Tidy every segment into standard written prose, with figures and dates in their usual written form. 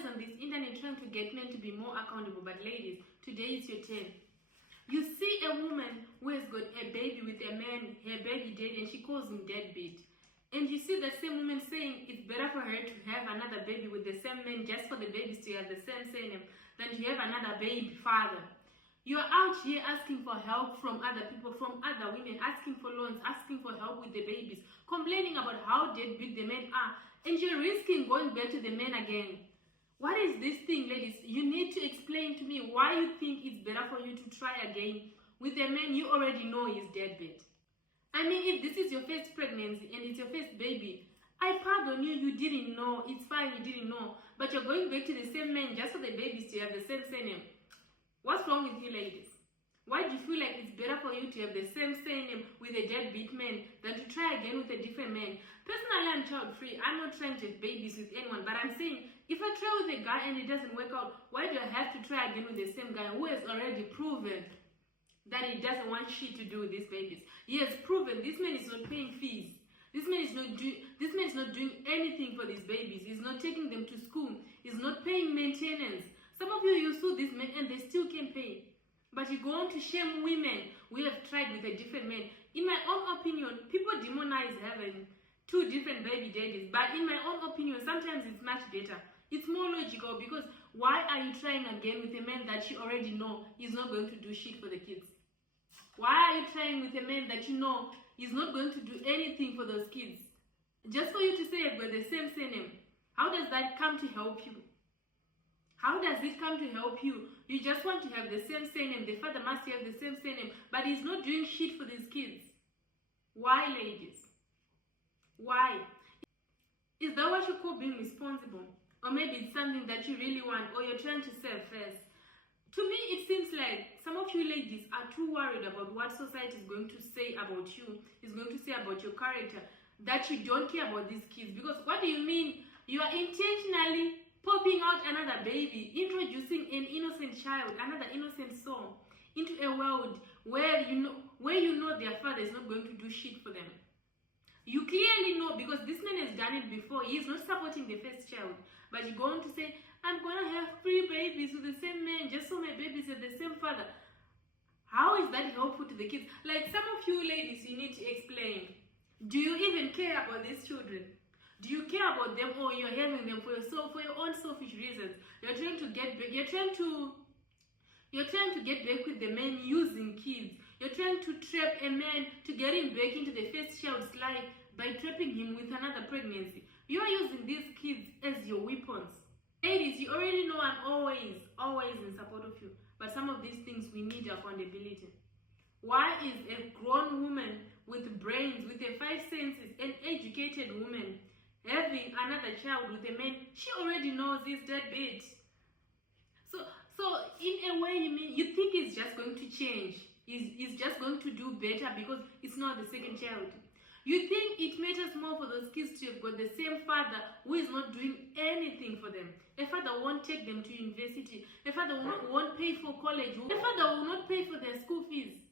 always on this internet trying to get men to be more accountable, but ladies, today is your turn. You see a woman who has got a baby with a man, her baby daddy, and she calls him deadbeat. And you see the same woman saying it's better for her to have another baby with the same man just for the babies to have the same surname than to have another baby father. You're out here asking for help from other people, from other women, asking for loans, asking for help with the babies, complaining about how deadbeat the men are, and you're risking going back to the men again. What is this thing, ladies? You need to explain to me why you think it's better for you to try again with a man you already know is deadbeat. I mean, if this is your first pregnancy and it's your first baby, I pardon you, you didn't know. It's fine, you didn't know. But you're going back to the same man just for the babies to have the same surname. What's wrong with you, ladies? Why do you feel like it's better for you to have the same surname with a deadbeat man than to try again with a different man? Personally, I'm child-free. I'm not trying to have babies with anyone. But I'm saying, if I try with a guy and it doesn't work out, why do I have to try again with the same guy who has already proven that he doesn't want shit to do with these babies? He has proven this man is not paying fees. This man is not doing anything for these babies. He's not taking them to school. He's not paying maintenance. Some of you sue these men and they still can't pay. But you go on to shame women we have tried with a different man. In my own opinion, people demonize having two different baby daddies. But in my own opinion, sometimes it's much better. It's more logical, because why are you trying again with a man that you already know is not going to do shit for the kids? Why are you trying with a man that you know is not going to do anything for those kids? Just for you to say I've got the same surname. How does that come to help you? How does it come to help you? You just want to have the same surname. The father must have the same surname, but he's not doing shit for these kids. Why, ladies? Why? Is that what you call being responsible? Or maybe it's something that you really want, or you're trying to sell first. To me, it seems like some of you ladies are too worried about what society is going to say about you, is going to say about your character, that you don't care about these kids. Because what do you mean? You are intentionally popping out another baby, introducing an innocent child, another innocent soul, into a world where you know their father is not going to do shit for them. You clearly know, because this man has done it before. He is not supporting the first child, but you go on to say, I'm gonna have 3 babies with the same man just so my babies have the same father. How is that helpful to the kids? Like, some of you ladies, you need to explain. Do you even care about these children? Do you care about them, or you're having them for yourself, for your own selfish reasons? You're trying to get back. You're trying to get back with the man using kids. You're trying to trap a man to get him back into the first child's life by trapping him with another pregnancy. You are using these kids as your weapons. Ladies, you already know I'm always in support of you. But some of these things, we need accountability. Why is a grown woman with brains, with a 5 senses, an educated woman, having another child with a man she already knows is deadbeat? So in a way, you think it's just going to change. It's just going to do better because it's not the second child. You think it matters more for those kids to have got the same father who is not doing anything for them. A father won't take them to university. A father won't pay for college. A father will not pay for their school fees.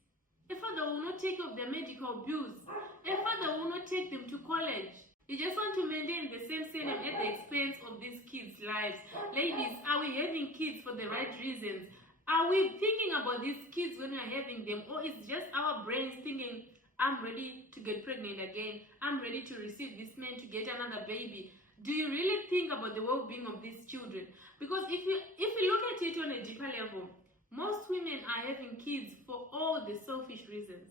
A father will not take off their medical bills. A father will not take them to college. You just want to maintain the same surname at the expense of these kids' lives. Ladies, are we having kids for the right reasons? Are we thinking about these kids when we are having them? Or is just our brains thinking, I'm ready to get pregnant again. I'm ready to receive this man to get another baby. Do you really think about the well-being of these children? Because if you look at it on a deeper level, most women are having kids for all the selfish reasons.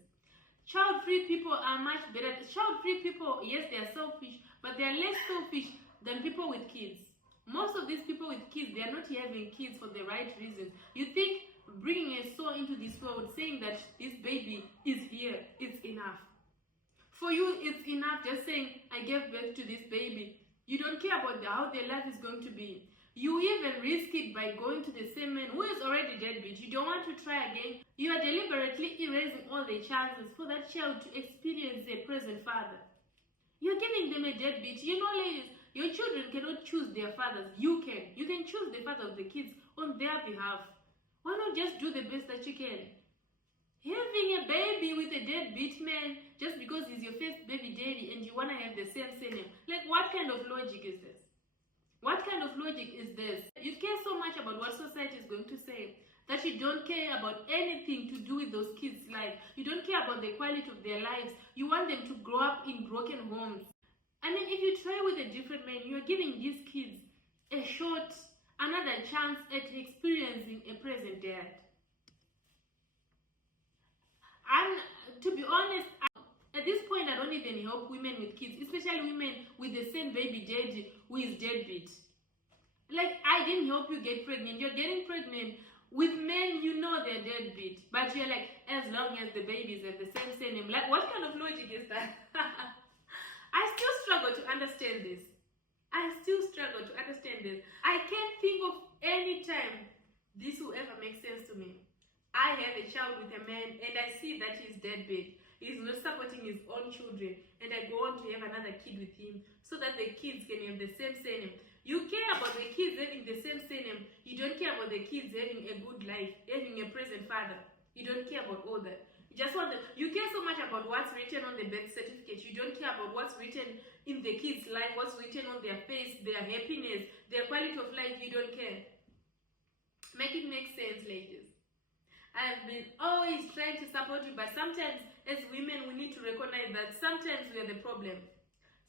Child-free people are much better. Child-free people, yes, they are selfish, but they are less selfish than people with kids. Most of these people with kids, they are not having kids for the right reasons. You think bringing a soul into this world, saying that this baby is here, it's enough. For you, it's enough just saying, I gave birth to this baby. You don't care about how their life is going to be. You even risk it by going to the same man who is already deadbeat. You don't want to try again. You are deliberately erasing all the chances for that child to experience their present father. You're giving them a deadbeat. You know, ladies, your children cannot choose their fathers. You can. You can choose the father of the kids on their behalf. Why not just do the best that you can? Having a baby with a deadbeat man just because he's your first baby daddy and you want to have the same surname. Like, what kind of logic is this? What kind of logic is this? but you don't care about anything to do with those kids' lives. You don't care about the quality of their lives. You want them to grow up in broken homes. I mean, if you try with a different man, you're giving these kids another chance at experiencing a present dad. And to be honest, at this point, I don't even help women with kids, especially women with the same baby daddy who is deadbeat. Like, I didn't help you get pregnant. You're getting pregnant with men, you know they're deadbeat. But you're like, as long as the babies have the same surname. Like, what kind of logic is that? I still struggle to understand this. I can't think of any time this will ever make sense to me. I have a child with a man and I see that he's deadbeat. He's not supporting his own children, and I go on to have another kid with him so that the kids can have the same surname. You care about the kids having the same surname. You don't care about the kids having a good life, having a present father. You don't care about all that. You just want them. You care so much about what's written on the birth certificate. You don't care about what's written in the kids' life, what's written on their face, their happiness, their quality of life. You don't care. Make it make sense, ladies. I've been always trying to support you, but sometimes as women we need to recognize that sometimes we are the problem.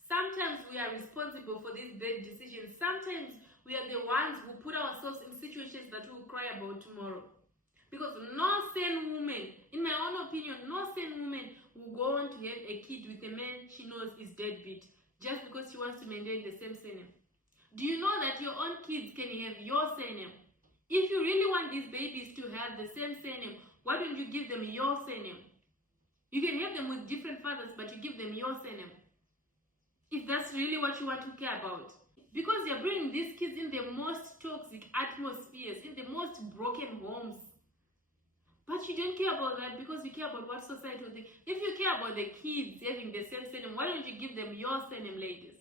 Sometimes we are responsible for these bad decisions. Sometimes we are the ones who put ourselves in situations that we'll cry about tomorrow. Because no sane woman, in my own opinion, no sane woman will go on to have a kid with a man she knows is deadbeat just because she wants to maintain the same surname. Do you know that your own kids can have your surname? If you really want these babies to have the same surname, why don't you give them your surname? You can have them with different fathers, but you give them your surname. If that's really what you want to care about. Because you're bringing these kids in the most toxic atmospheres, in the most broken homes. But you don't care about that because you care about what society will think. If you care about the kids having the same surname, why don't you give them your surname, ladies?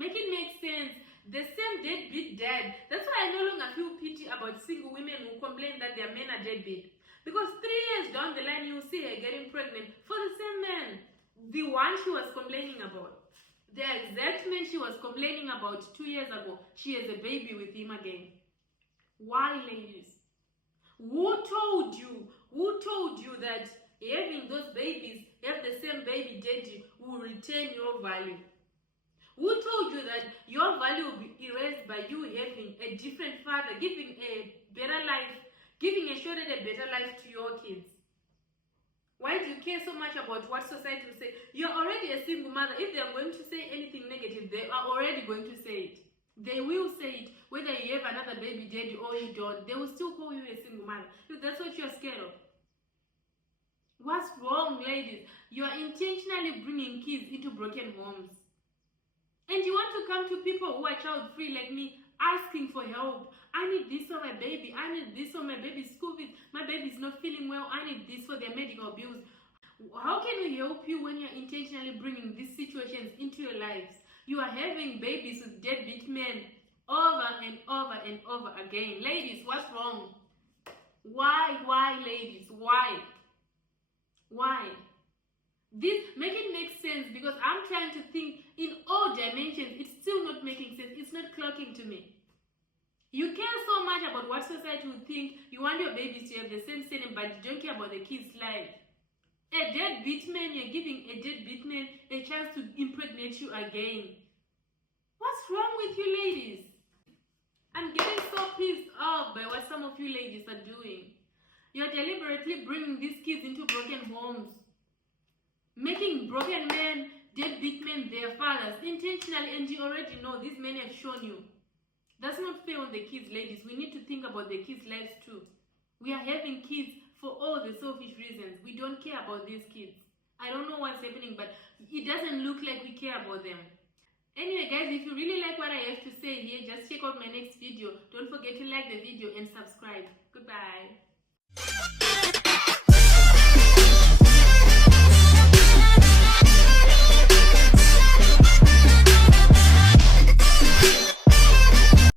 Make it make sense. The same deadbeat dad. That's why I no longer feel pity about single women who complain that their men are deadbeat. Because 3 years down the line, you'll see her getting pregnant for the same man. The one she was complaining about. The exact man she was complaining about 2 years ago. She has a baby with him again. Why, ladies? Who told you that having those babies, have the same baby daddy, will retain your value? Who told you that your value will be erased by you having a different father, giving a better life, giving a shorter a better life to your kids? Why do you care so much about what society will say? You're already a single mother. If they're going to say anything negative, they are already going to say it. They will say it. Whether you have another baby daddy or you don't, they will still call you a single mother. If that's what you're scared of. What's wrong, ladies? You are intentionally bringing kids into broken homes. And you want to come to people who are child-free like me, asking for help. I need this for my baby. I need this for my baby's school fees. My baby's not feeling well. I need this for their medical bills. How can we help you when you're intentionally bringing these situations into your lives? You are having babies with deadbeat men over and over and over again. Ladies, what's wrong? Why, ladies? Why? This make it make sense, because I'm trying to think in all dimensions. It's still not making sense. It's not clocking to me. You care so much about what society would think. You want your babies to have the same surname, but you don't care about the kids' life. A deadbeat man, you're giving a deadbeat man a chance to impregnate you again. What's wrong with you, ladies? I'm getting so pissed off by what some of you ladies are doing. You're deliberately bringing these kids into broken homes. Making broken men, deadbeat men, their fathers, intentionally, and you already know these men have shown you. That's not fair on the kids, ladies. We need to think about the kids' lives too. We are having kids for all the selfish reasons. We don't care about these kids. I don't know what's happening, but it doesn't look like we care about them. Anyway, guys, if you really like what I have to say here, just check out my next video. Don't forget to like the video and subscribe. Goodbye.